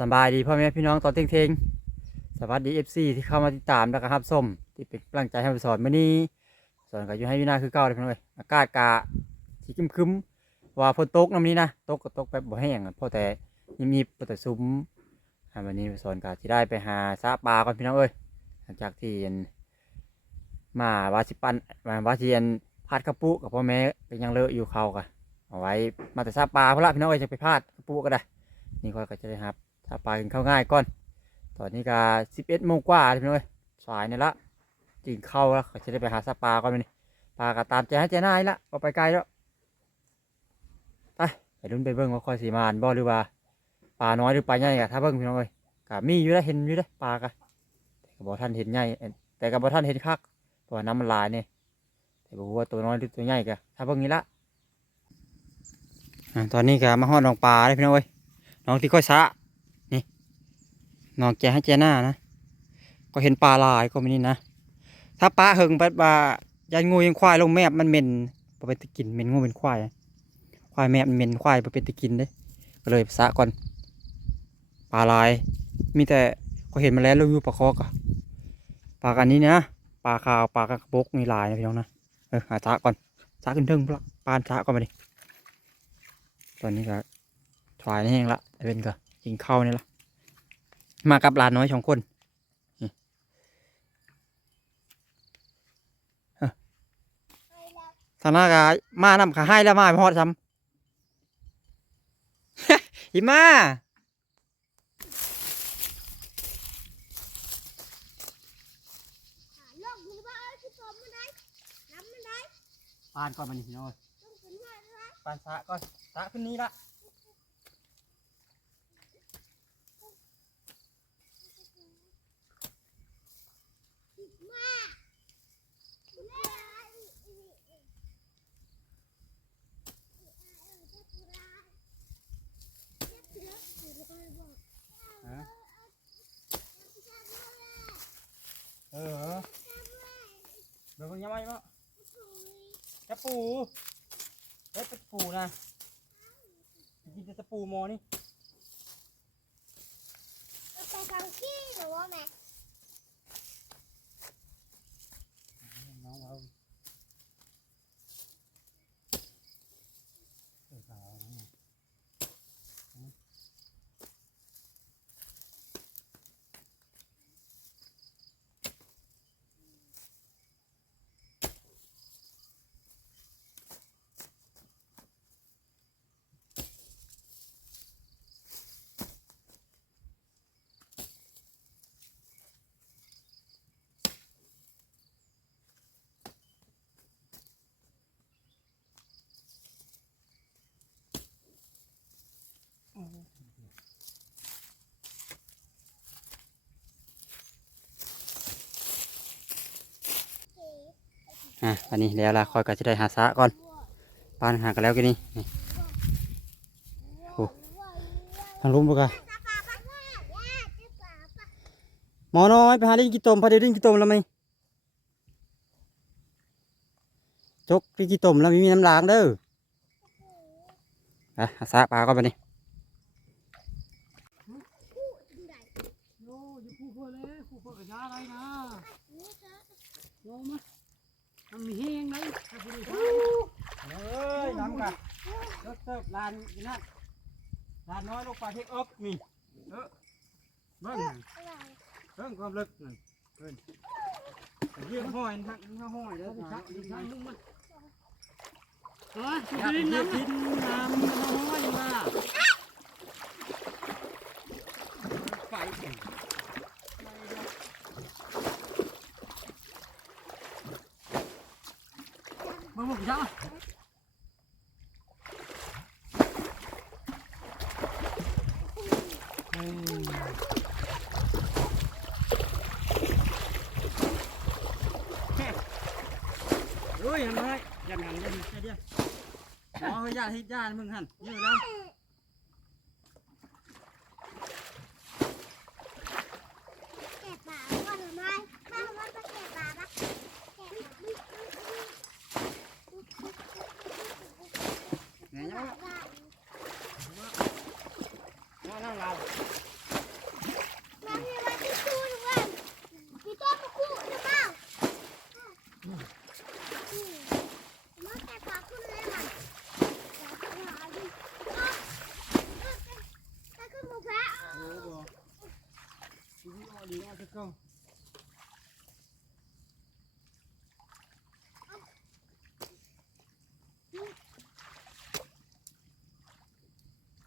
สบายดีพ่อแม่พี่น้องตอนเที่ยงสวัสดีเอฟซีที่เข้ามาติดตามแล้วก็รับ ส้มที่เป็นกำลังใจให้สอนมื่อนี้สอนกับยูให้วินาคือเก่าเลยพี่น้องเอ้ยอากาศกะสีครึมๆว่าฝนตกน้ำนี้นะตกก็ตกแบบบ่แห้งอะพราะแต่ยังมีปตซุ้มวันนี้สอนกะที่ได้ไปหาซาปลาก่อนพี่น้องเอ้ยหลังจากที่มาวาสิปันมาวาสิเอ็นพาดกระปุกกับพ่อแม่ก็นยังเลอะอยู่เขากะเอาไว้มาแต่ซาปลาเพราะละพี่น้องเอ้ยจะไปพาดกระปุกก็ได้ นี่ก็ก็จะได้ครับ ถ้าปลากินข้าง่ายก่อน ตอนนี้ก็สิบเอ็ดโมงกว่าเลยพี่น้อยสายนี่ละกินข้าแล้วก็จะได้ไปหาสปลาก่อนมื้อนี่ปลาก็ตามใจให้ใจหน้ายละก็ไปไกลแล้วไปไปลุ้นไปเบิ่งว่าคอยสีมานบ่หรือว่าปลาน้อยหรือปลาใหญ่กะถ้าเบิ่งพี่น้อยก็มีอยู่แล้วเห็นอยู่แล้วปลากะแต่ก็บ่ท่านเห็นใหญ่แต่ก็บ่ท่านเห็นคักเพราะว่าน้ำมันลายเนี่ยแต่บ่รู้ว่าตัวน้อยหรือตัวใหญ่กะถ้าเบิ่งนี่ละตอนนี้ก็มาฮอดหนองปลาเลยพี่น้อยน้องที่ค่อยสะ นองแกให้แจหน้านะ ก็เห็นปลาลายก็ม่นี่นะ ถ้าปลาเหิงไปปลายันงูยังควายลงแมบมันเหม็นบ่เป็นตะกินเหม็นงูเป็นควาย ควายแมบมันเหม็นควายบ่เป็นตะกินเด้ก็เลยสะก่อน ปลาลาย มีแต่ก็เห็นมาแล้วลงอยู่ปลาคอกอะปลากันนี้นะปลาขาวปลากระบกมีลายนะพี่น้องนะเออหาสะก่อนสะขึ้นเทิงพละปานสะก่อนมาดิตอนนี้ก็ถวายนี่เองละเป็นก็กินข้าวนี่ละ มากับหลานน้อยสองคนนี่เอ้อทางหน้ากามานํขาให้แล้วมาพอดซ้ำหิมาลงมือบ้าคือตัวมันได้น้ำมันได้ปานก่อนมานี่พี่น้อยต้องเป็นว่าอะไรปานสะก่อนสะขึ้นนี้ละ มาเล่ฮะเออเดี๋ยวยังไงบ้างจะ ปูเฮ้ยเป็นปูนะกินแต่ตะปูมอนี่ ไปทางขี้หรือว่าแม่ น้องเอาเออเอาเนี่ยอืม อะวันนี้แล้วละคอยก็จะได้หาสะก่อนปานหากันแล้วกันนี่นี่โอ้ทางลุ่มบุกะหมอน้อยไปหาลิ้กี่ตมพาเดี๋ยวลิ้นกี่ตมแล้วไหมจกลิ้นกี่ตมแล้วมีมีน้ำล้างเด้ออะหาสะปลาก่อนไปนี่โอ้ยคู่เพื่อเลยคู่เพื่อกับยาอะไรนะโยมะ มันมีเฮงไหมถ้าคุณดูเอ้ยน้ำกันรถเติบลานนี่นะลานน้อยลงไปเทคออฟนี่เออเบิ้งเบิ้งความลึกนั่นเบิ้งยี่ยมห้อยทักข้าห้อยเด้อเอาไปชัชักกดีดีชัชักกลุลุงมัมันเฮ้ยอคุณยาดินเยี่น้ำน้ำมันห้อยมาไป มาบุกชักเฮ้ยยังไงยันหันยันแค่เดียวอ๋อญาติให้ญาติมึงหันยืดแล้ว เก็บปลาก่อนหรือไม่ถ้าว่าจะเก็บปลาปะเก็บ ไงยังไง ปลา นั่งนั่งเรา พระ โอ้บ่ชีวิตอ่อนดีอ่อนจะเก้า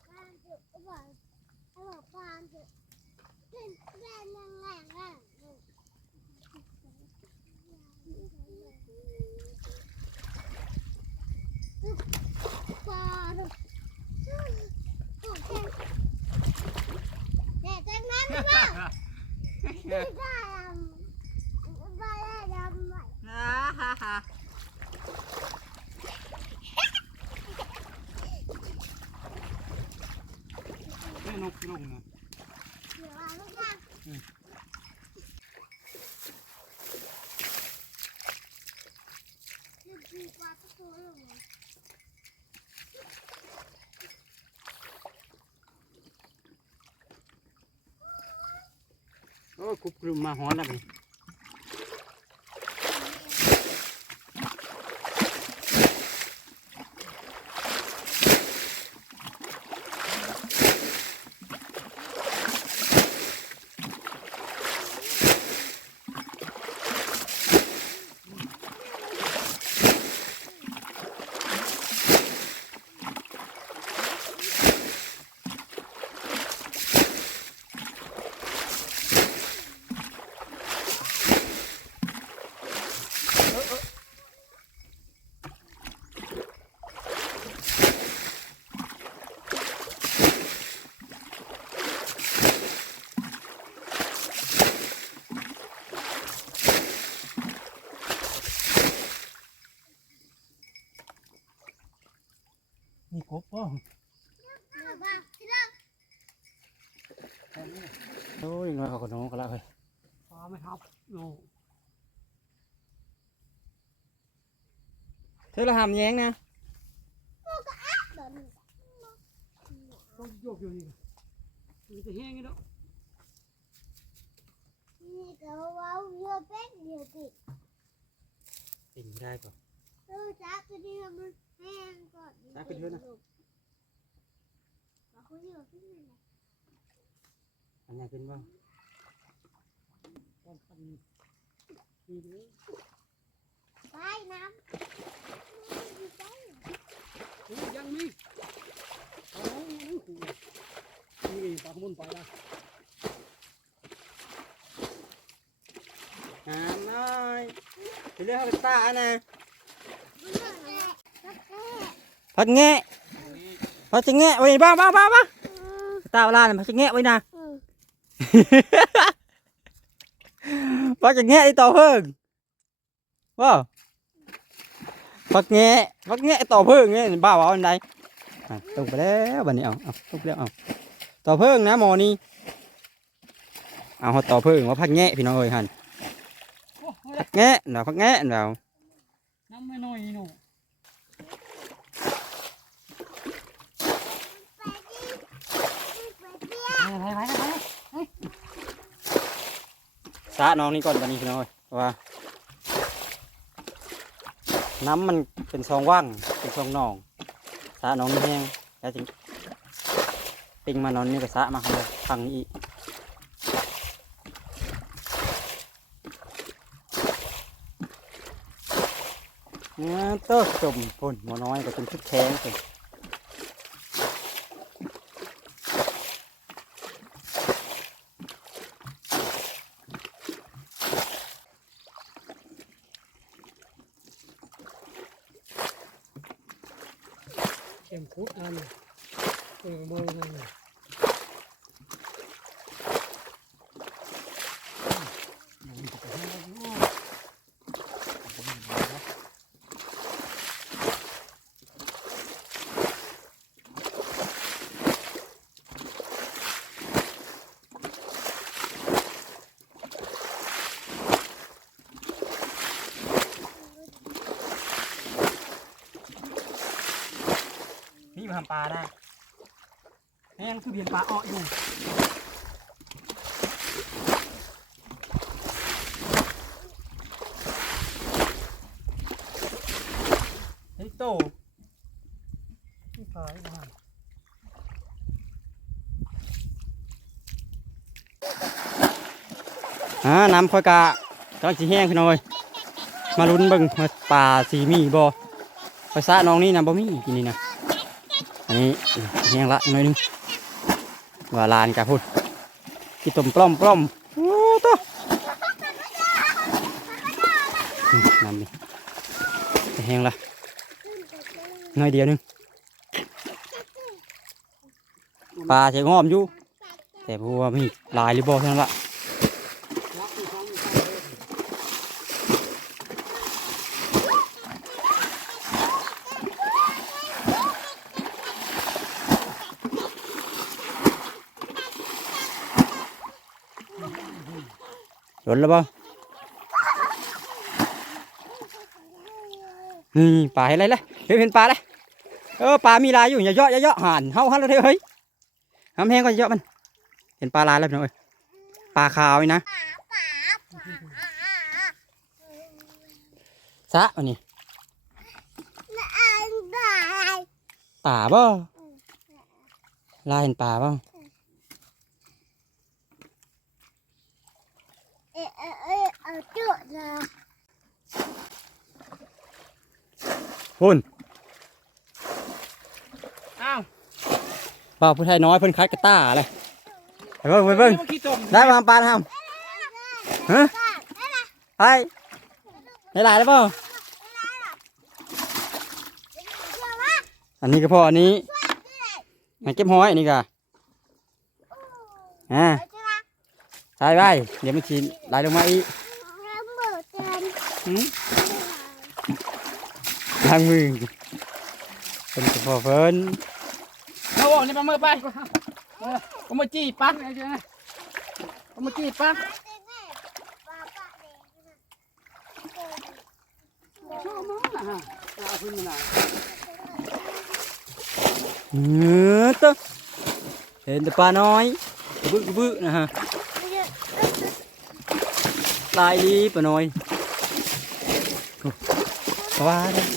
ปานจุดเอาบอกเอาบอกปานจุดเล่นเล่นยังไงอะปานโอเคแต่จากนั้นก็ได้ได้ดำได้ดำไหม แม่นกลงนะ เดี๋ยวเอาลูกนะลูกดีกว่าทุกตัวเลย โอ้คุบกลุ่มมาหอนแล้วนี่ มีกบป่ะ เดี๋ยวบ้าที่เรา โอ้ยน้อยเขาก็น้องกันละเฮ้ย ปลาไม่ทับโน่ เธอละหามแย้งนะเดินต้องโยกอยู่นี่มันจะแห้งอยู่แล้วนี่ก็ว่าเยอะเป็ดเยอะติดติ่งได้ก่อนเออจ้าตัวนี้มันแห้งก่อนจ้าไปเถอะนะเราคุยอยู่ที่ไหนอันนี้เป็นบ้างตอนพันนี่เลยไปน้ำอยู่ใกล้โอ้ ยยังมีโอ้ยขู่นี่ปลาขมุนไปละหามน้อยไปเรื่องเขาไปตานะมันเลิกแล้วก็แค่พัดแงะพัดจะแงะไว้บ้างบ้างบ้างบ้างตาเวลาเนี่ยพัดจะแงะไว้นะอืมพัดจะแงะไอ้ต่อเพิ่งว้าว พัดแงะพัดแงะต่อเพิ่งเนี่ยบ้าเอาอันใดตกไปแล้วบัดนี้เอาเอาตกไปแล้วเอาต่อเพิ่งนะหมอนี่เอาต่อเพิ่งว่าพัดแงะพี่น้องเอ้ยหันโอ้ยพัดแงะเดี๋ยวพัดแงะเดี๋ยวน้ำไม่น้อยหนูไปดิไปเที่ยวไปไปไปไปสระน้องนี่ก่อนบัดนี้พี่น้องเอ้ยว่า น้ำมันเป็นซองว่างเป็นซองหนองสระนองนี่แห้งแล้วจึงปิงมานอนนี่ก็สระมาทางนี้อีกเนี่ยเต้อจมพ่นหมอน้อยก็เป็นชุดแข็งเลย ที่มาทำปลาได้แม่งคือเบียนปลาอ้ออยู่เฮ้ยโตนี่ปลาอีกานอ่าน้ำค่อยกะกำลังสีแห้งขึ้นหน่อยมาลุ้นเบิ่งมาป่าสีมีบ่ไปซะน้องนี่นะบ่มีกินนี่นะ นนี้แห้งละหน่อยนึงว่าลานกะพุ่นกินต้มปล้อมปล้อมโอ้ตัวนำนี่แห้งละหน่อยเดียวนึงปลาจะงอมอยู่แต่บัวามีหลายหรือบ่เท่านั้นละ นแล้วบ่นี่ปลาเห็นอะไรเลยเฮ้ยเห็นปลาเลยเออปลามีลายอยู่อย่าเยาะอย่าเยาะหันเฮาหันเลยเฮ้ยน้ำแห้งก็อย่าเยาะมัน เห็นปลาลายแล้วพี่น้องเอ้ยปลาขาวนี่นะป๋าป๋าป๋าสะอันนี้อันใดป่าบ่ลายเห็นปลาบ่ เออเออเออเอาจุดนะพุ่นอ้าวปลาผู้ไทยน้อยเพิ่นคัดกระต้าอะไรไปเบิ่งไปเบิ่งมื่อกี้จมได้มาปลาทำฮะไปได้หลายแล้วบ่อันนี้ก็พออันนี้มาเก็บหอยอันนี้ก็อ่า ใช่ไปเดี๋ยวมันชีไหลลงมาอีกหืมล้างมือเพิ่นก็พอเพิ่นเอาออกนี่มาเมื่อไปเออเอามาจี้ปักไอ้เจ้านะเอามาจี้ปักชอบมั้งนะฮะเอาขึ้นมาหน่อยเออตัวเห็นแต่ปลาน้อยกระบึกกระบึกนะฮะ ลายดีปลาน้อยเพราะว่าเนี่ย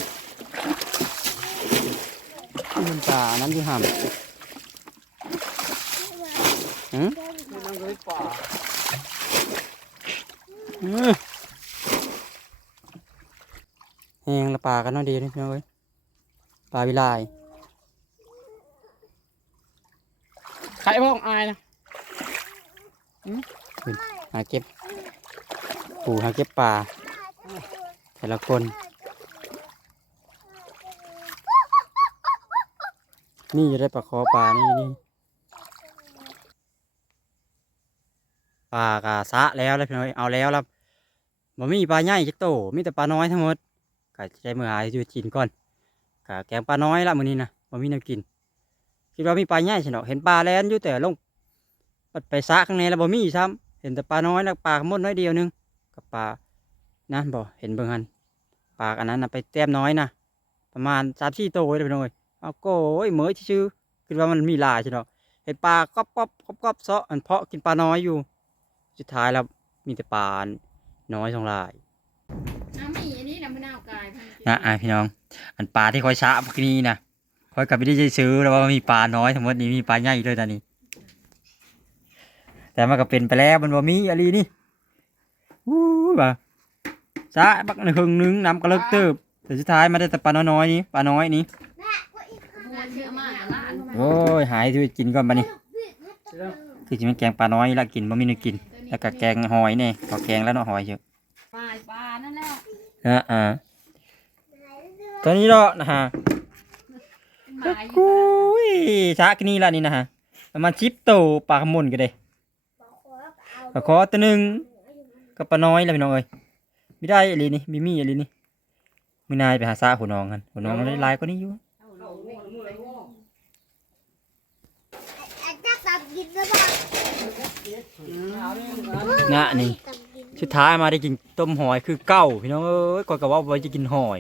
มันปลานั้นอยู่ห่ำอืมไม่ต้องเลยป่าอืมแหงละปลากันเน้อยดีนี่พี่น้องเอ้ยปลาวิลายใครพ่องอายนะหาเก็บ ปูหาเก็บปลาแต่ละคน นี่อยู่ได้ปลาคอปลานี่นี่ปลากะสะแล้วเลยพี่น้อยเอาแล้วแล้วบ่มีปลาใหญ่จักโตมีแต่ปลาน้อยทั้งหมดกะใจมือหาอยู่กินก่อนกะแกงปลาน้อยละมื้อนี้นะบ่มีน้ำกินคิดว่ามีปลาใหญ่ฉันดอกเห็นปลาแล่นอยู่แต่ลงปัดไปสะข้างในแล้วบ่มีซ้ำเห็นแต่ปลาน้อยแล้วปลาหมดน้อยเดียวหนึง กับปลานั่นบ่เห็นเบิ่งหันปลาอันนั้นน่ะไปแต้มน้อยนะประมาณ3-4โตเลยพี่น้อยเอาโก้ยเหมยชื่อๆคิดว่ามันมีหลายใช่ดอกเห็นปลาก๊อบก๊อบก๊อบก๊อบเซาะอันเพาะกินปลาน้อยอยู่ สุดท้ายแล้วมีแต่ปลาน้อยสองลายน้ำมีอันนี้น้ำมะนาวกายพันธุ์นะอะพี่น้อง อันปลาที่คอยชะเมื่อกี้นี้นะคอยกลับไปได้ใจซื้อแล้วว่ามีปลาน้อยทั้งหมดนี้มีปลาใหญ่ด้วยตอนนี้ แต่มันก็เป็นไปแล้วมันบ่มีอะไรนี่ อู้บ่าชะบักหนึ่งนึงน้ำก็เลิกเติบแต่สุดท้ายมาได้แต่ปลาน้อยๆนี้ปลาน้อยนี้โอ้ยหายที่กินก่อนบัดนี้คือจะเป็นแกงปลาน้อยละกินบ่มีนื้อกิน แล้วก็แกงหอยนี่พอแกงแล้วเนาะหอยเยอะปลาปลานั่นแหละนะอ่าตอนนี้เนาะนะฮะหมายกุยชากินนี่ละนี่นะฮะประมาณชิปโตปลาขมุนกันเลยปลาคอตัวหนึ่ง กับปลาน้อยแล้วพี่น้องเอ้ยไม่ได้อะไรนี่มีมีอะไรนี่มือนายไปหาซาหัวน้องกันหัวน้องมันได้หลายกว่านี้อยู่อันจะตับกินหรือเปล่านะนี่ตับกินสุดท้ายมาได้กินต้มหอยคือเก้าพี่น้องเอ้ยก่อนกับว่าไว้จะกินหอย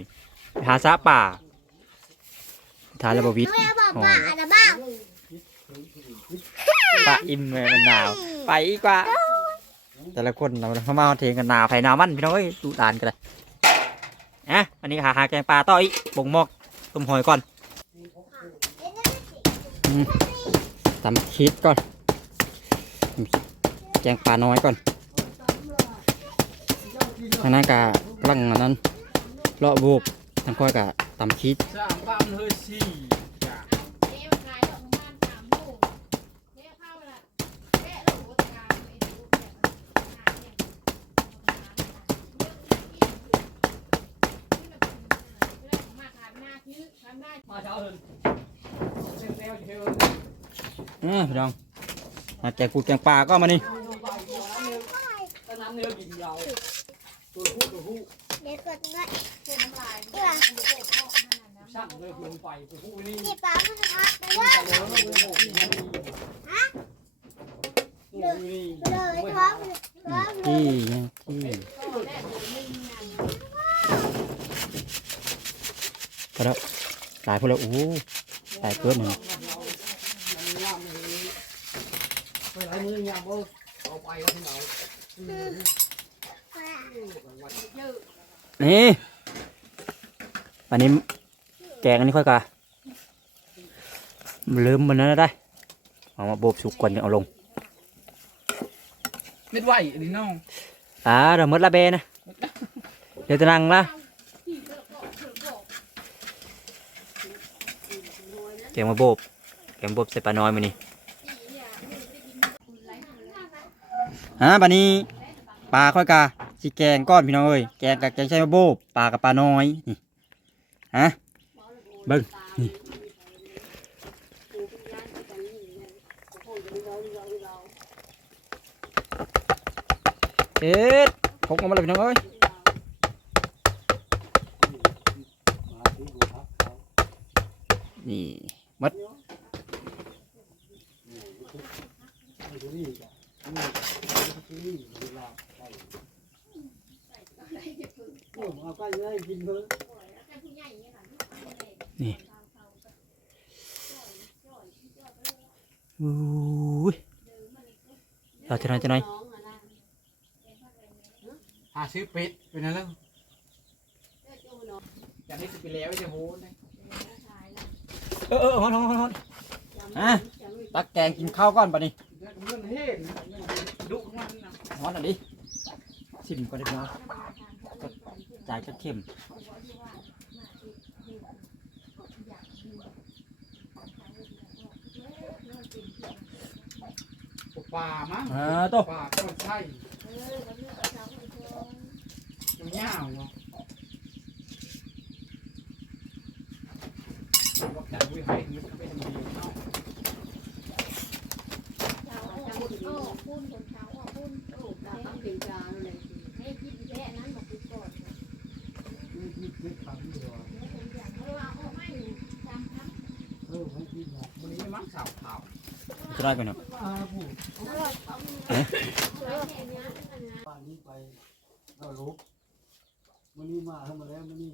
ไปหาซาป่าสุดท้ายแล้วบวิทน้องแม่บอกหอว่ายอะไรบ้างปลาอิ่มเลยมันหนาว ไปอีกว่า แต่ละคนเราเข้ามาเทงกันหนาไผ่นามันพี่น้องเอ้ยดูดานกันเลยอะอันนี้หาหาแกงปลาต่ออีกบ่งหมอกต้มหอยก่อนอืมตำคิดก่อนแกงปลาน้อยก่อนทางนั้นกะกลังอันนั้นเลาะโบกทางค่อยกะตำคิดสามบ้านเฮ้ยสี่จ้ะ เอ๊ะมันขายดอกบ้านสามลูกเอ๊ะเข้าไปละเอ๊ะลูกหัวตาเอ๊ะลูกแบบหาเนี่ยมาขายหน้าชื่อทำได้ มาเช้าเฮินเซลเซลเซล อ่าพี่น้องมาแกงกูแกงปลาก็มานี่ตอนนั้นเนื้อกินยาวตัวผู้ตัวผู้เดี๋ยวกดเงินเส้นน้ำลายเพื่อช่างเลิกลงไปตัวผู้นี่ป้ามันจะพักไปว่าเลิกลงไปนี่นี่เลยท้องท้องเลที่ยังที่ก็แล้วหลายพวกแล้วโอ้โหหลายเกินหนึ่ง ไปหลายมือยามบ่เอาไปแล้วที่ไหนนี่อันนี้แกงอันนี้ค่อยกะลืมมันนั้นได้ เอามาโบบสุกก่อนจะเอาลงเม็ดไหวนี่น้องอ่าเดี๋ยวมดละเบนะ เดี๋ยวจะนั่งละแกงมาโบบแกงโบบใส่ปลาน้อยมานี่ ฮะบันนี้ปลาค่อยกะสิแกงก้อนพี่น้องเอ้ยแกงกับแกงใช้มาโบบปลากับปลาน้อยนี่ฮะเบิ้งนี่เอ็ดพกออกมาเลยพี่น้องเอ้ยนี่มัด เอาไปเลยกินเถอะอุ้ยเราจะนอนจะนอนหาซื้อเป็ดเป็นอะไรอย่างนี้จะไปแล้วจะโหนเออเออฮอนฮอนฮอนฮอนอะตักแกงกินข้าวก่อนปะนี่ เรื่องเฮ็ดดุมันนะฮอนอันนี้ชิมก่อนเด็กน้อยจ่ายจะเข้มปลามั้งอ่าโต๊ะปลาก็ใช่ยาวเนาะบอกจัดวิให้มันก็เป็นดีเนาะ วันนี้มั้งสาวขาว จะได้ก่อนเนาะบ้านนี้ไปเราลุกมันนี่มาทำมาแล้วมันนี่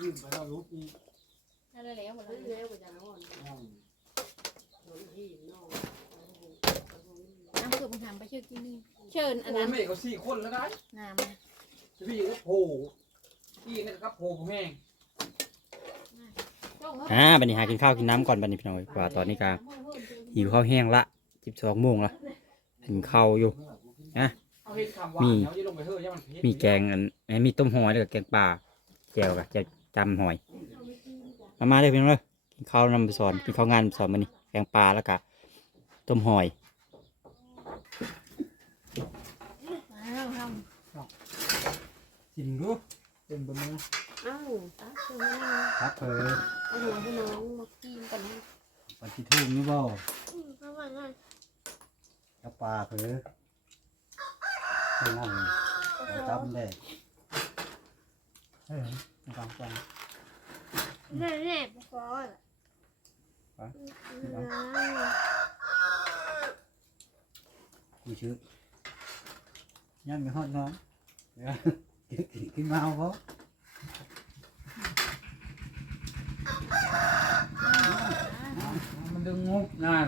ยื่นไปเราลุกอีกนั่นแหละแล้วหมดแล้วน้ำสุกมันทำไปเชิญที่นี่เชิญอันโอ้นั้นแม่เขาสี่คนแล้วได้น้ำพี่ก็โผพี่นี่ก็โผผมแห้งอ่าบันนี้หากินข้าวกินน้ำก่อนบันนี้พี่น้อยเพราะว่าตอนนี้ก็หิวข้าวแห้งละสิบสองโมงละกินข้าวอยู่เอาเห็ดคำหวานเดี๋ยวจะลงไปเฮ้ยมันเผ็ดมีแกงอันเอ้ยมีต้มหอยแล้วก็แกงปลาแจ่วกับแจ่วจำหอย มามาเลยพี่น้องเลยกินข้าวนำไปสอนกินข้าวงานสอนมานี่แกงปลาแล้วก็ต้มหอย กินดูเป็นบะมืออ้าวตาเชิญมาครับเผยเอาหัวให้น้องมากินกันนะปฏิทุ่งนี่บ่เขาบอกว่ากับปลาเผยข้างนั่นเอาจับได้เออฟังฟังแม่แม่พอกูชื่อยันไม่ฮอดน้องเดี๋ยว กินมาเอาเขามันดึงงบงาน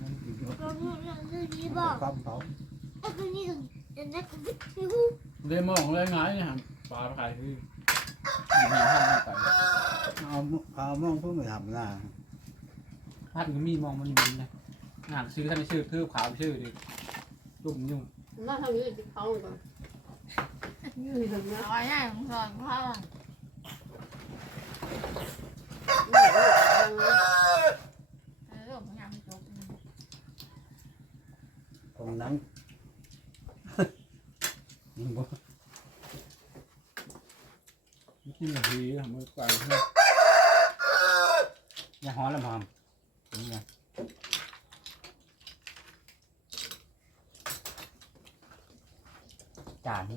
มันกินอยู่ก็พูดเรื่องนี้บอกคำเขาไอ้คนนี้ถึงจะได้กูไม่รู้เลยมองเลยไงเนี่ยปลาขายคืออยู่เอาเอามองเพื่อมาทำงานพัดก็มีมองมันมีนะงานซื้อท่านซื้อคือขาวซื้อดิลุ่มยุ่ง น่าทำอย่างนี้ติดเขาก่อนยืนถึงนะน้อยง่ายของสอนพ่อเออผมอยากจบตรงนั้นมึงบอกไม่กินนาทีทำมือกวางอย่าฮ้อนล้วมามนี่ไง จานนี่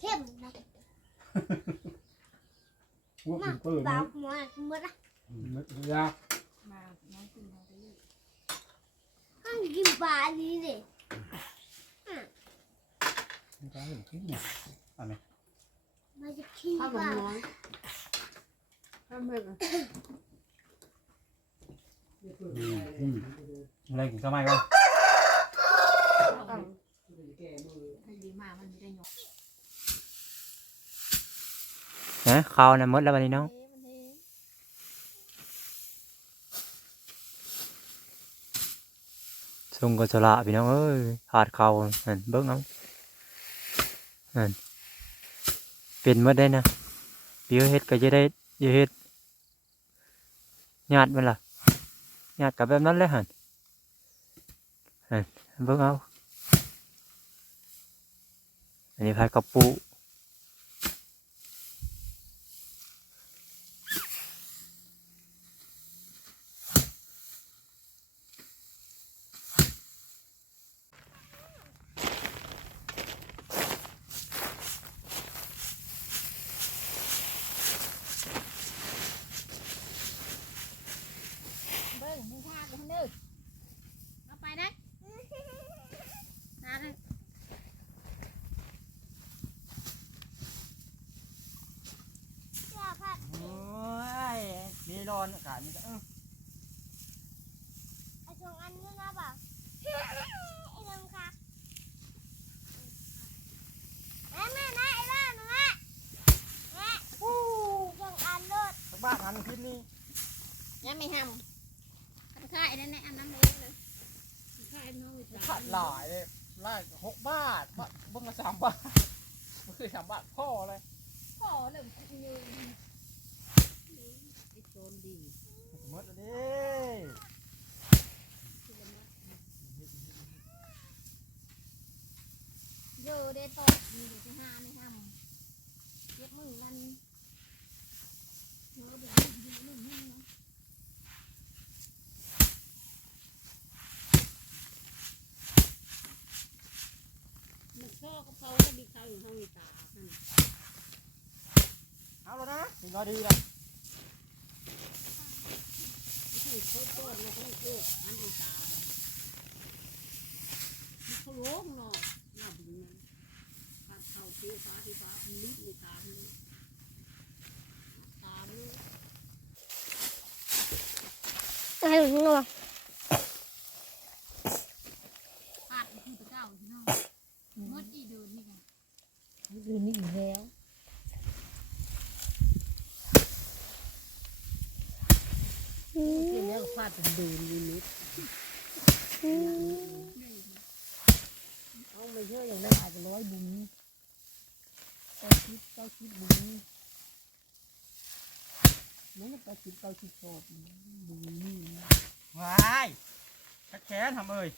เข้มนะพวกมากินเปิ้ลบามั้ปหัวมืดอะไม่ยากมาน้องกินมาไปเลยห้างกินปลาดีเลยไม่ได้หรอกที่เนี่ยมาจะขี้ถ้าปผมลาน้อยถ้าไม่ก็อืมอืมอะไรกินข้าวไหม้ก็ ให้ดี มันไม่ได้ยกนะเขานะมดแล้ววันนี้น้องซุงก็สละพี่น้องเอ้ยขาดเขานั่นเบิ้งเอานั่นเป็นมดได้นะเดี๋ยวเฮ็ดก็จะได้เดี๋ยวเฮ็ดญาติมันล่ะญาติกับแบบนั้นเลยหันนั่นเบิ้งเอา อันนี้พัดกระปู เบิ้งมึงพากูคนนึงเอาไปนะนะนะ เสื้อผ้า โอ้ยนี่ร้ อนอากาศนี่ก็เออไอ้สองอันนู้นนะบ่าไอ้ลงค่ะแม่แม่นะไอ้บ้านนะแม่แม่อู้สองอันเลยสักบ้านหันขึ้นนี่ยังไม่ทำทำค่ายนั่นแหละอันนั้นเลยเลยใช่น้องอีกขาดหลายเลยไล่หกบาทบ้าทเบิ่งละสามบาทมันคือสามบาทพ่อเลยพ่อเริ่มยืนไอ้ โซนดีมดแล้วดิเยอะเด้ตกมีอยู่ที่ห้าไม่ทำเย็บมือมันเยอเดี๋ยวยืนหนึ่งนึ่งนะมันชอบเขาก็ดีเขาอยู่ห้องอีตาเอาแล้วนะถึงนาทีและ ที่โคตรต้นแล้วก็เอออันอีตาเขาล้มเนาะหน้าบึ้งนั้นขาดเข่า ที่ฟ้าที่ฟ้าลิบในตาเลยตาเลยไอ้หนูพาดคือตะเก้าพี่น้องมดอีเดินนี่กันดูนี่อีกแล้วที่แล้วฟาดเป็นดูนนิดเอาไม่เยอะอย่างนั้นอาจจะร้อยบุญ ก้าชิดเก้าชิดบุญนั่นเก้าชิดเก้าชิดชอบบุญนี่ว้ายแค่ทำเอ้ย